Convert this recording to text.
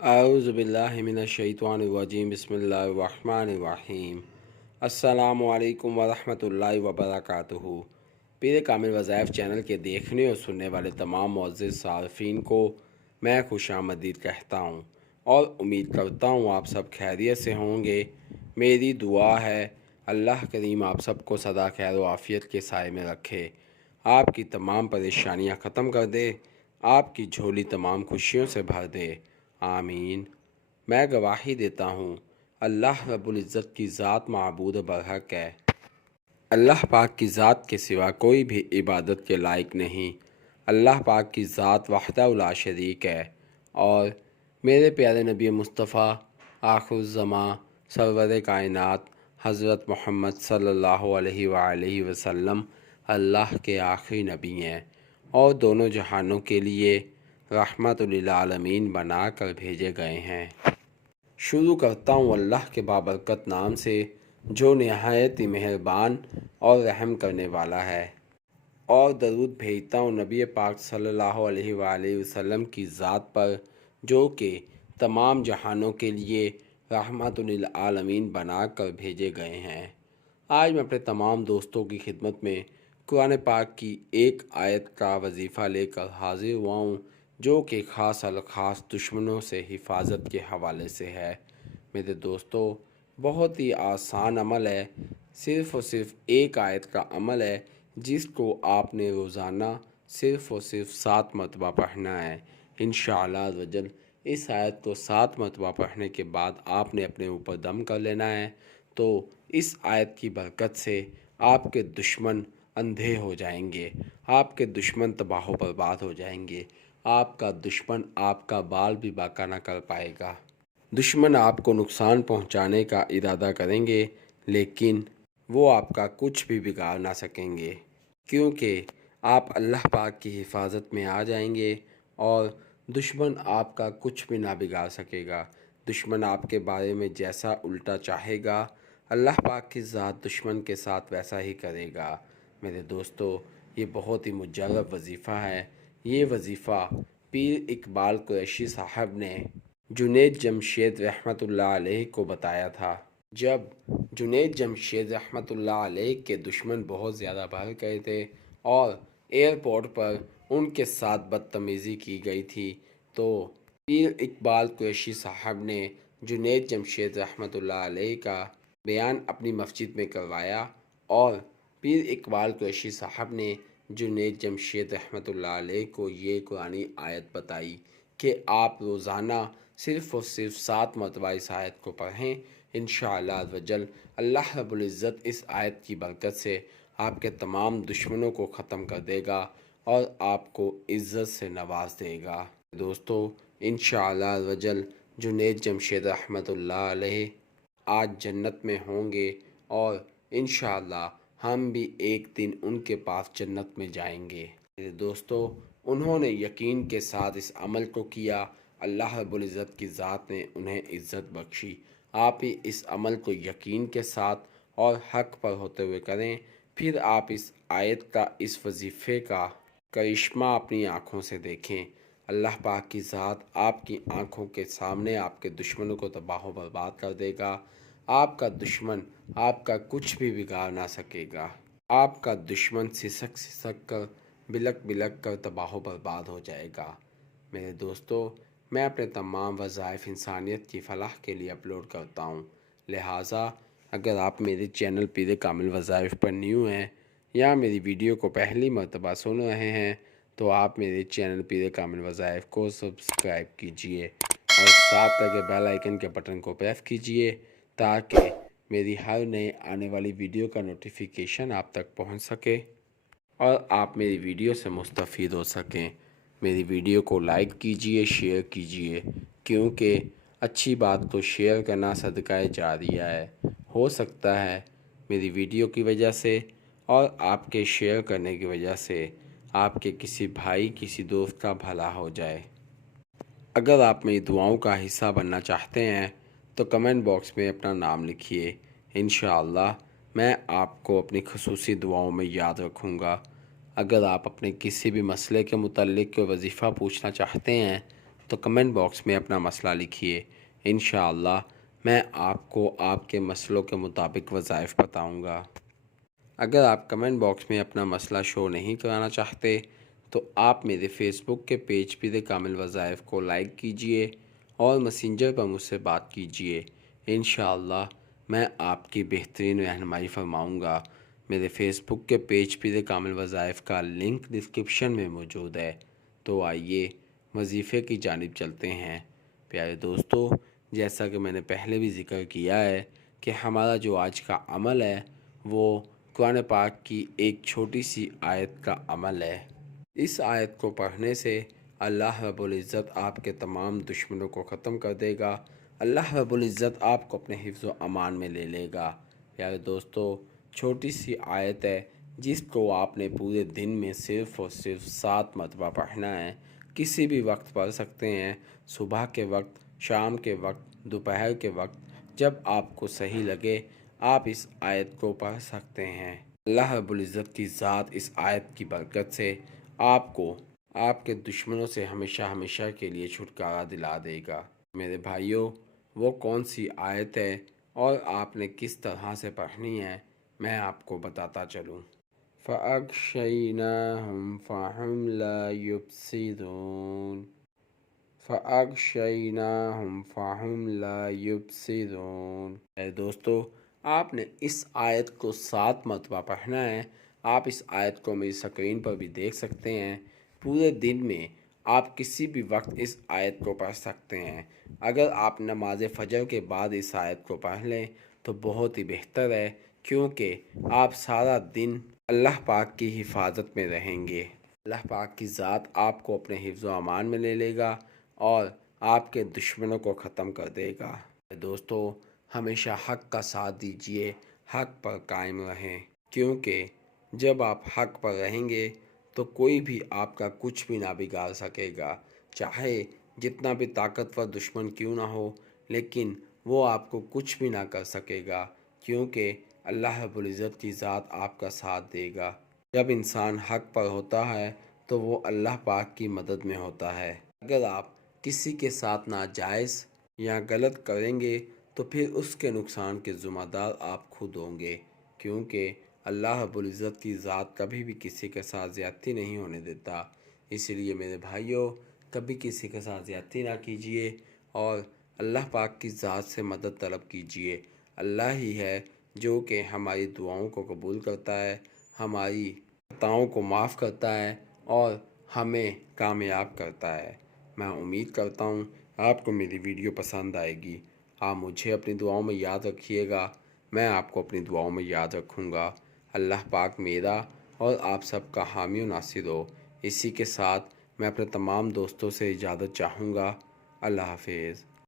अऊज़ुबिल्लाहिमिनश्शैतानिर्रजीम बिस्मिल्लाहिर्रहमानिर्रहीम। अस्सलामु अलैकुम वरहमतुल्लाहि वबरकातुहू। पीर कामिल वज़ाइफ चैनल के देखने और सुनने वाले तमाम मुअज़्ज़िज़ सारफ़ीन को मैं खुशामदीद कहता हूँ और उम्मीद करता हूँ आप सब खैरियत से होंगे। मेरी दुआ है अल्लाह करीम आप सबको सदा खैर व आफ़ियत के साए में रखे, आपकी तमाम परेशानियाँ ख़त्म कर दे, आपकी झोली तमाम खुशियों से भर दे, आमीन। मैं गवाही देता हूँ अल्लाह रब्बुल इज़्ज़त की ज़ात माबूद बरहक है। अल्लाह पाक की ज़ात के सिवा कोई भी इबादत के लायक नहीं। अल्लाह पाक की ज़ात वहदहू ला शरीक है। और मेरे प्यारे नबी मुस्तफ़ा आखिरुज़्ज़मा सरवर कायनात हज़रत मोहम्मद सल्लल्लाहु अलैहि वसल्लम अल्लाह के आखिरी नबी हैं और दोनों जहानों के लिए रहमतुल लिल आलमीन बना कर भेजे गए हैं। शुरू करता हूँ अल्लाह के बाबरकत नाम से जो नहायत ही मेहरबान और रहम करने वाला है, और दरूद भेजता हूँ नबी पाक सल्लल्लाहु अलैहि वसल्लम की ज़ात पर जो कि तमाम जहानों के लिए रहमतुल लिल आलमीन बना कर भेजे गए हैं। आज मैं अपने तमाम दोस्तों की खिदमत में कुरान पाक की एक आयत का वजीफ़ा लेकर हाजिर हुआ हूँ जो कि ख़ास ख़ास दुश्मनों से हिफाजत के हवाले से है। मेरे दोस्तों, बहुत ही आसान अमल है, सिर्फ़ और सिर्फ एक आयत का अमल है जिसको आपने रोज़ाना सिर्फ़ और सिर्फ 7 मरतबा पढ़ना है। इंशाअल्लाह वजल इस आयत को 7 मरतबा पढ़ने के बाद आपने अपने ऊपर दम कर लेना है। तो इस आयत की बरकत से आपके दुश्मन अंधे हो जाएंगे, आपके दुश्मन तबाह बर्बाद हो जाएंगे, आपका दुश्मन आपका बाल भी बाका ना कर पाएगा। दुश्मन आपको नुकसान पहुंचाने का इरादा करेंगे लेकिन वो आपका कुछ भी बिगाड़ ना सकेंगे, क्योंकि आप अल्लाह पाक की हिफाजत में आ जाएंगे और दुश्मन आपका कुछ भी ना बिगाड़ सकेगा। दुश्मन आपके बारे में जैसा उल्टा चाहेगा अल्लाह पाक की ज़ात दुश्मन के साथ वैसा ही करेगा। मेरे दोस्तों, ये बहुत ही मुजर्रब वजीफ़ा है। ये वजीफ़ा पीर इकबाल कुरैशी साहब ने जुनैद जमशेद रहमतुल्लाह अलैह को बताया था। जब जुनैद जमशेद रहमतुल्लाह अलैह के दुश्मन बहुत ज़्यादा बढ़ गए थे और एयरपोर्ट पर उनके साथ बदतमीज़ी की गई थी, तो पीर इकबाल कुरैशी साहब ने जुनैद जमशेद रहमतुल्लाह अलैह का बयान अपनी मस्जिद में करवाया और पीर इकबाल कुरैशी साहब ने जुनैद जमशेद रहमतुल्लाह अलैह को ये कुरानी आयत बताई कि आप रोज़ाना सिर्फ़ और सिर्फ 7 मरतबा इस आयत को पढ़ें। इंशाअल्लाह वजल अल्लाह रब्बुल इज़्ज़त इस आयत की बरकत से आपके तमाम दुश्मनों को ख़त्म कर देगा और आपको इज़्ज़त से नवाज देगा। दोस्तों, इंशाअल्लाह वजल जुनैद जमशेद रहमतुल्लाह अलैह आज जन्नत में होंगे और इंशाअल्लाह हम भी एक दिन उनके पास जन्नत में जाएंगे। मेरे दोस्तों, उन्होंने यकीन के साथ इस अमल को किया, अल्लाह रब्बुल इज़्ज़त की ज़ात ने उन्हें इज़्ज़त बख्शी। आप भी इस अमल को यकीन के साथ और हक़ पर होते हुए करें, फिर आप इस आयत का, इस वजीफ़े का करिश्मा अपनी आँखों से देखें। अल्लाह पाक की ज़ात आपकी आँखों के सामने आपके दुश्मनों को तबाह व बर्बाद कर देगा। आपका दुश्मन आपका कुछ भी बिगाड़ ना सकेगा। आपका दुश्मन सिसक सिसक कर, बिलक बिलक कर तबाह व बर्बाद हो जाएगा। मेरे दोस्तों, मैं अपने तमाम वज़ाइफ इंसानियत की फ़लाह के लिए अपलोड करता हूँ, लिहाजा अगर आप मेरे चैनल पीर कामिल वज़ाइफ पर न्यू हैं या मेरी वीडियो को पहली मरतबा सुन रहे हैं तो आप मेरे चैनल पीर कामिल वज़ाइफ को सब्सक्राइब कीजिए और साथ लगे बेल आइकन के बटन को प्रेस कीजिए ताकि मेरी हर नए आने वाली वीडियो का नोटिफिकेशन आप तक पहुंच सके और आप मेरी वीडियो से मुस्तफ़ीद हो सकें। मेरी वीडियो को लाइक कीजिए, शेयर कीजिए, क्योंकि अच्छी बात को शेयर करना सदका जारिया है। हो सकता है मेरी वीडियो की वजह से और आपके शेयर करने की वजह से आपके किसी भाई, किसी दोस्त का भला हो जाए। अगर आप मेरी दुआओं का हिस्सा बनना चाहते हैं तो कमेंट बॉक्स में अपना नाम लिखिए। इंशाअल्लाह मैं आपको अपनी ख़ुसूसी दुआओं में याद रखूँगा। अगर आप अपने किसी भी मसले के मुतल्लिक़ कोई वजीफ़ा पूछना चाहते हैं तो कमेंट बॉक्स में अपना मसला लिखिए। इंशाअल्लाह मैं आपको आपके मसलों के मुताबिक वज़ाइफ बताऊंगा। अगर आप कमेंट बॉक्स में अपना मसला शो नहीं कराना चाहते तो आप मेरे फेसबुक के पेज पीरे कामिल वज़ाइफ को लाइक कीजिए और मैसेंजर पर मुझसे बात कीजिए। इंशाअल्लाह मैं आपकी बेहतरीन रहनुमाई फरमाऊँगा। मेरे फेसबुक के पेज पीरे कामिल वज़ाइफ का लिंक डिस्क्रिप्शन में मौजूद है। तो आइए वजीफ़े की जानिब चलते हैं। प्यारे दोस्तों, जैसा कि मैंने पहले भी ज़िक्र किया है कि हमारा जो आज का अमल है वो कुरान पाक की एक छोटी सी आयत का अमल है। इस आयत को पढ़ने से अल्लाह रब्बुल इज़्ज़त आपके तमाम दुश्मनों को ख़त्म कर देगा। अल्लाह रब्बुल इज़्ज़त आपको अपने हिफ्ज़ व अमान में ले लेगा। प्यारे दोस्तों, छोटी सी आयत है जिसको आपने पूरे दिन में सिर्फ़ और सिर्फ 7 मरतबा पढ़ना है। किसी भी वक्त पढ़ सकते हैं, सुबह के वक्त, शाम के वक्त, दोपहर के वक्त, जब आपको सही लगे आप इस आयत को पढ़ सकते हैं। अल्लाह रब्बुल इज़्ज़त की ज़ात इस आयत की बरकत से आपको आपके दुश्मनों से हमेशा हमेशा के लिए छुटकारा दिला देगा। मेरे भाइयों, वो कौन सी आयत है और आपने किस तरह से पढ़नी है मैं आपको बताता चलूँ। फ़अग़शयनाहुम फ़हुम ला युबसिरून, फ़अग़शयनाहुम फ़हुम ला युबसिरून। दोस्तों, आपने इस आयत को 7 मरतबा पढ़ना है। आप इस आयत को मेरी स्क्रीन पर भी देख सकते हैं। पूरे दिन में आप किसी भी वक्त इस आयत को पढ़ सकते हैं। अगर आप नमाज फ़जर के बाद इस आयत को पढ़ लें तो बहुत ही बेहतर है, क्योंकि आप सारा दिन अल्लाह पाक की हिफाजत में रहेंगे। अल्लाह पाक की ज़ात आपको अपने हिफ्ज़ व अमान में ले लेगा और आपके दुश्मनों को ख़त्म कर देगा। दोस्तों, हमेशा हक़ का साथ दीजिए, हक़ पर कायम रहें, क्योंकि जब आप हक़ पर रहेंगे तो कोई भी आपका कुछ भी ना बिगाड़ सकेगा। चाहे जितना भी ताकतवर दुश्मन क्यों ना हो, लेकिन वो आपको कुछ भी ना कर सकेगा, क्योंकि अल्लाह रब्बुल इज़्ज़त की ज़ात आपका साथ देगा। जब इंसान हक़ पर होता है तो वो अल्लाह पाक की मदद में होता है। अगर आप किसी के साथ नाजायज़ या गलत करेंगे तो फिर उसके नुकसान के ज़िम्मेदार आप खुद होंगे, क्योंकि अल्लाह रब्बुल इज़्ज़त की ज़ात कभी भी किसी के साथ ज़्यादती नहीं होने देता। इसलिए मेरे भाइयों, कभी किसी के साथ ज़्यादती ना कीजिए और अल्लाह पाक की ज़ात से मदद तलब कीजिए। अल्लाह ही है जो कि हमारी दुआओं को कबूल करता है, हमारी खताओं को माफ़ करता है और हमें कामयाब करता है। मैं उम्मीद करता हूँ आपको मेरी वीडियो पसंद आएगी। आप मुझे अपनी दुआओं में याद रखिएगा, मैं आपको अपनी दुआओं में याद रखूँगा। अल्लाह पाक मेरा और आप सबका हामी व नासिर हो। इसी के साथ मैं अपने तमाम दोस्तों से इजाज़त चाहूँगा। अल्लाह हाफिज़।